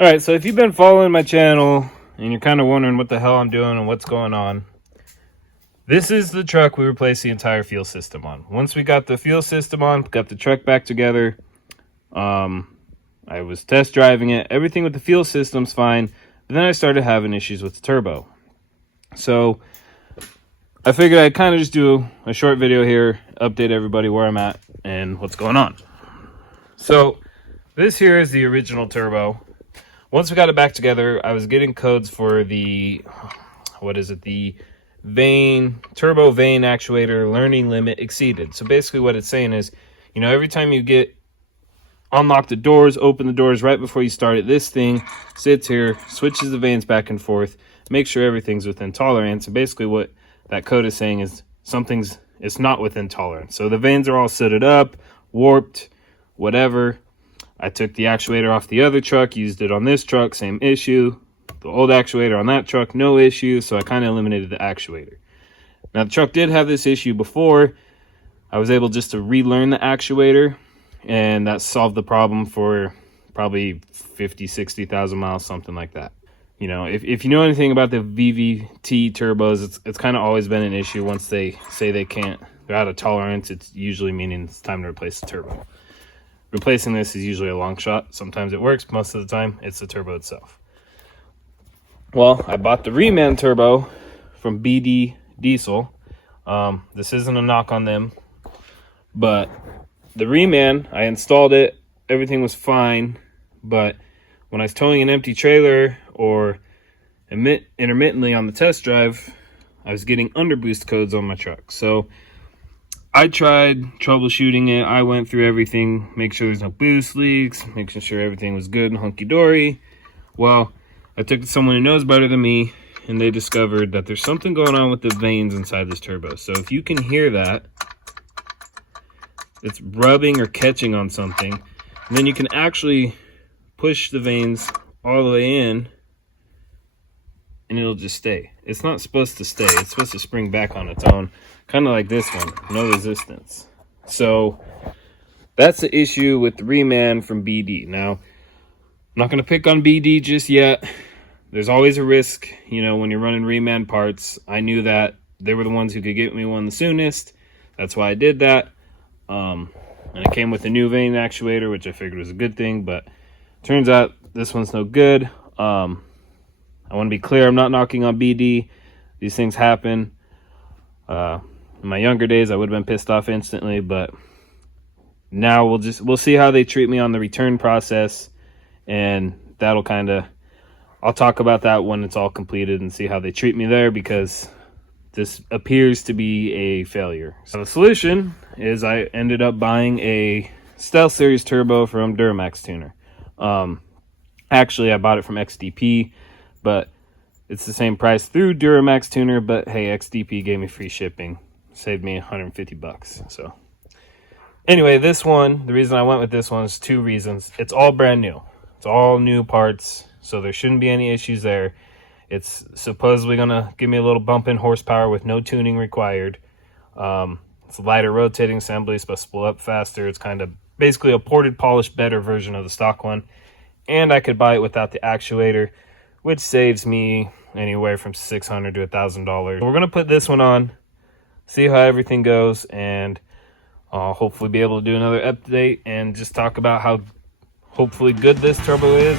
All right, so if you've been following my channel and you're kind of wondering what the hell I'm doing and what's going on, this is the truck we replaced the entire fuel system on. Once we got the fuel system on, got the truck back together, I was test driving it. Everything with the fuel system's fine, but then I started having issues with the turbo. So I figured I'd kind of just do a short video here, update everybody where I'm at and what's going on. So this here is the original turbo. Once we got it back together, I was getting codes for the, the turbo vane actuator learning limit exceeded. So basically what it's saying is, every time you unlock the doors, open the doors right before you start it, this thing sits here, switches the vanes back and forth, makes sure everything's within tolerance. And basically what that code is saying is it's not within tolerance. So the vanes are all sooted up, warped, whatever. I took the actuator off the other truck, used it on this truck, same issue. The old actuator on that truck, no issue, so I kind of eliminated the actuator. Now, the truck did have this issue before. I was able just to relearn the actuator, and that solved the problem for probably 50, 60,000 miles, something like that. If you know anything about the VVT turbos, it's kind of always been an issue. Once they say they're out of tolerance, it's usually meaning it's time to replace the turbo. Replacing this is usually a long shot. Sometimes it works. Most of the time, it's the turbo itself. Well, I bought the reman turbo from BD Diesel. This isn't a knock on them, but the reman, I installed it. Everything was fine, but when I was towing an empty trailer or intermittently on the test drive, I was getting underboost codes on my truck. So I tried troubleshooting it. I went through everything, make sure there's no boost leaks, making sure everything was good and hunky-dory. Well, I took it to someone who knows better than me, and they discovered that there's something going on with the vanes inside this turbo. So if you can hear that, it's rubbing or catching on something. And then you can actually push the vanes all the way in, and it'll just stay. It's not supposed to stay. It's supposed to spring back on its own. Kind of like this one, no resistance. So that's the issue with the reman from BD. Now, I'm not going to pick on BD just yet. There's always a risk, when you're running reman parts. I knew that they were the ones who could get me one the soonest. That's why I did that. And it came with a new vane actuator, which I figured was a good thing, but turns out this one's no good. I want to be clear, I'm not knocking on BD. These things happen. In my younger days, I would have been pissed off instantly, but now we'll see how they treat me on the return process, and I'll talk about that when it's all completed and see how they treat me there, because this appears to be a failure. So the solution is I ended up buying a Stealth Series turbo from Duramax Tuner. Actually, I bought it from XDP, but it's the same price through Duramax Tuner, but hey, XDP gave me free shipping. Saved me $150. So anyway, this one, the reason I went with this one is two reasons. It's all brand new. It's all new parts, so there shouldn't be any issues there. It's supposedly going to give me a little bump in horsepower with no tuning required. It's a lighter rotating assembly. It's supposed to blow up faster. It's kind of basically a ported, polished, better version of the stock one. And I could buy it without the actuator, which saves me anywhere from $600 to $1,000. We're going to put this one on, see how everything goes, and I'll hopefully be able to do another update and just talk about how hopefully good this turbo is.